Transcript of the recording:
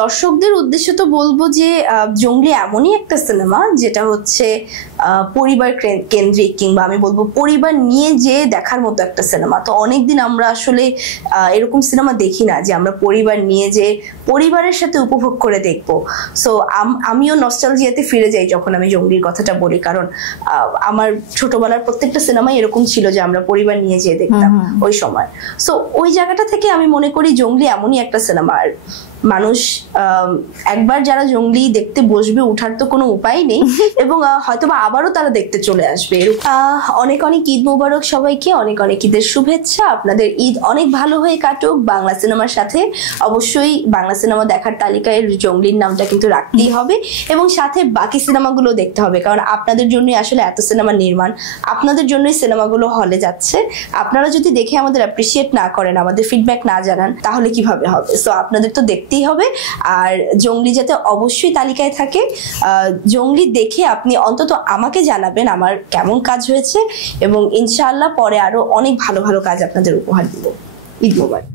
দর্শকদের উদ্দেশ্যে তো বলবো যে জঙ্গলি এমনই একটা সিনেমা যেটা হচ্ছে পরিবার কেন্দ্রিক, কিংবা আমি বলবো পরিবার নিয়ে যে দেখার মতো একটা সিনেমা। তো অনেকদিন আমরা আসলে এরকম সিনেমা দেখি না যে আমরা পরিবার নিয়ে যে পরিবারের সাথে উপভোগ করে দেখবো। সো আমিও নস্টালজিয়াতে ফিরে যাই যখন আমি জঙ্গলির কথাটা বলি, কারণ আমার ছোটবেলার প্রত্যেকটা সিনেমাই এরকম ছিল যে আমরা পরিবার নিয়ে যেয়ে দেখতাম ওই সময়। সো ওই জায়গাটা থেকে আমি মনে করি জঙ্গলি এমনই একটা সিনেমা। আর মানুষ একবার যারা জঙ্গলি দেখতে বসবে, উঠার তো কোনো উপায় নেই, এবং হয়তোবা আবারও তারা দেখতে চলে আসবে। অনেক অনেক ঈদ মোবারক সবাইকে, অনেক অনেক ঈদের শুভেচ্ছা। আপনাদের ঈদ অনেক ভালো হয়ে কাটুক। বাংলা সিনেমার সাথে অবশ্যই বাংলা সিনেমা দেখার তালিকায় জঙ্গলির নামটা কিন্তু রাখতেই হবে, এবং সাথে বাকি সিনেমাগুলো দেখতে হবে, কারণ আপনাদের জন্যই আসলে এত সিনেমা নির্মাণ, আপনাদের জন্যই সিনেমাগুলো হলে যাচ্ছে। আপনারা যদি দেখে আমাদের অ্যাপ্রিসিয়েট না করেন, আমাদের ফিডব্যাক না জানান, তাহলে কিভাবে হবে? সো আপনাদের তো দেখতেই হবে। আর জঙ্গলি যাতে অবশ্যই তালিকায় থাকে। জঙ্গলি দেখে আপনি অন্তত আমাকে জানাবেন আমার কেমন কাজ হয়েছে, এবং ইনশাআল্লাহ পরে আরো অনেক ভালো ভালো কাজ আপনাদের উপহার দিব। ঈদ মোবারক।